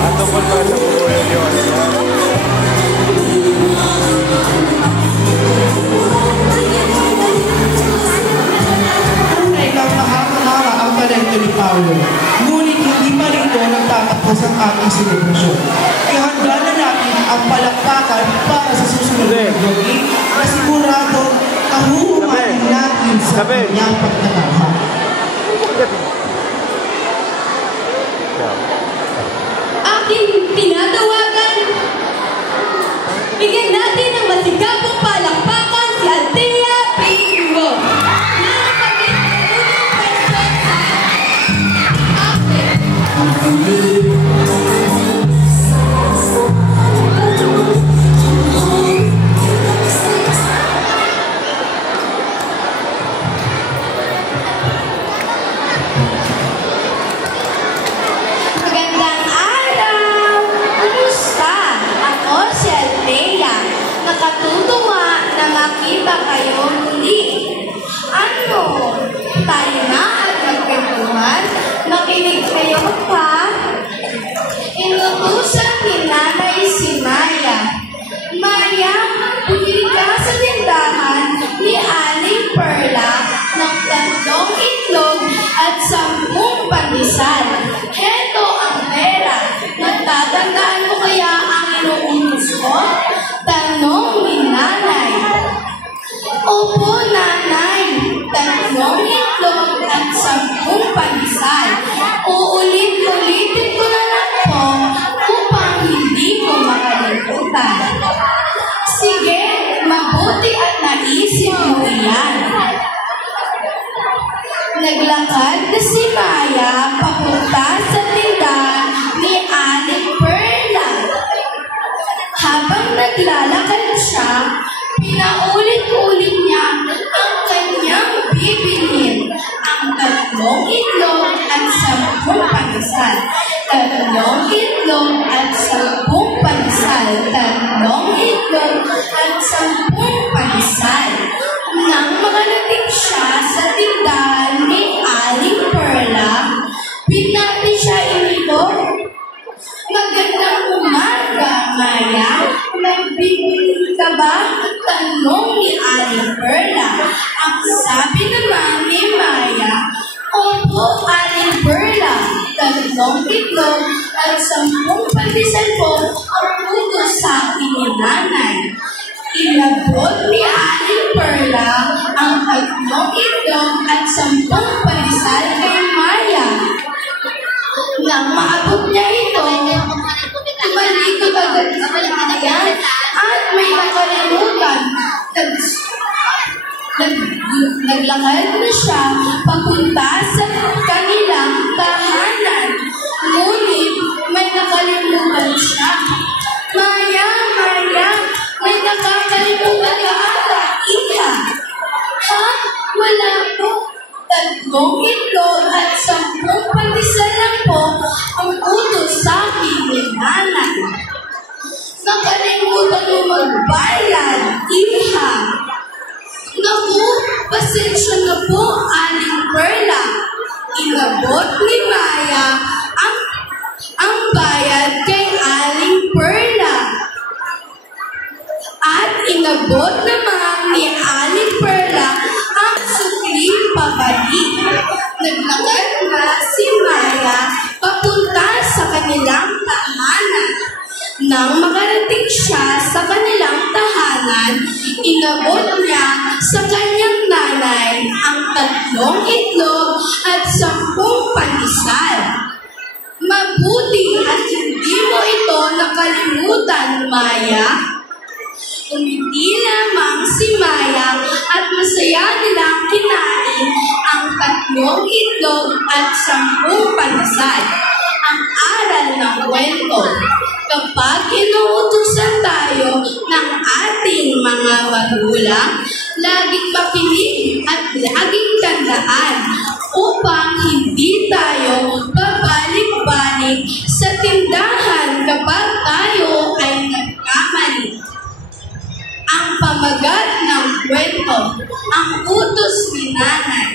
At tungkol pa sa buhay yun. Ikaw nakakahara ang talento ni Paolo. Ngunit hindi pa rito nagtatapos ang ating selebrasyon. Ihanda na natin ang palakpakan para sa susunod na jogi na sigurado kahuhumanin natin sa kanyang pagtatama. Aking tinatawagan. Bigyan natin ng masigabong palakpakan si Althea Pingo. Magandang araw! Kumusta? Ako si Althea. Nakatutuwa na makita kayo muli. Ano? Tayo na at magkwentuhan? Makinig kayo pa? Inutusan ni Nanay si Maya. Maya, bumili ka sa tindahan ni Aling Perla ng 3 itlog at 10 pandesal. Heto ang pera. Natatandaan mo kaya ang inuutos ko? Tanong ni Nanay. Opo, Nanay. 3 itlog at 10 pandesal. Uulit-ulitin ko na lang po upang hindi ko makalimutan. Sige, mabuti at naisip mo yan. Naglakad na si Maya papunta sa tindahan ni Aling Perla. Habang naglalakad siya, pinaulit-ulit niya ang kanyang bibilhin. Ang 3 itlog at 10 pandesal. 3 itlog at 10 pandesal. 3 itlog at 10 pandesal. Nang makarating siya sa tindahan ni Aling Perla, binati siya ito. Magandang umaga, Maya. Nagbibili ka ba? Tanong ni Aling Perla. Ang sabi naman ni Maya, opo, Aling Perla. 3 itlog at 10 pandesal po ang utos sa akin ni Nanay. Inabot ni Aling Perla ang 3 itlog at 10 pandesal kay Maya. Nang maabot niya ito, tumalikod agad si Maya at may nakalimutan. Naglakad na siya papunta sa kanilang tahanan. Ngunit may nakalimutan siya. Maya, Maya, may nakakalimutan ka ata, iha. Ha? Wala po. 3 itlog at 10 pandesal lang po ang utos sa akin ni Nanay. Nakalimutan mo magbayad, iha. Naku, pasensya na po, Aling Perla. Inabot ni Maya ang bayad kay Aling Perla. At inabot naman ni Aling Perla ang sukli pabalik. Naglakad na si Maya papunta sa kanilang tahanan. Nang makarating siya sa kanilang tahanan, inabot niya sa kanyang nanay ang 3 itlog at 10 pandesal. Mabuti at hindi mo ito nakalimutan, Maya. Umiti lamang si Maya at masaya nilang kinain ang 3 itlog at 10 pandesal. Ang aral ng kwento: kapag inuutusan tayo ng ating mga magulang, laging makinig at laging tandaan upang hindi tayo babalik-balik sa tindahan kapag tayo ay nagkamali. Ang pamagat ng kwento, ang utos ni Nanay.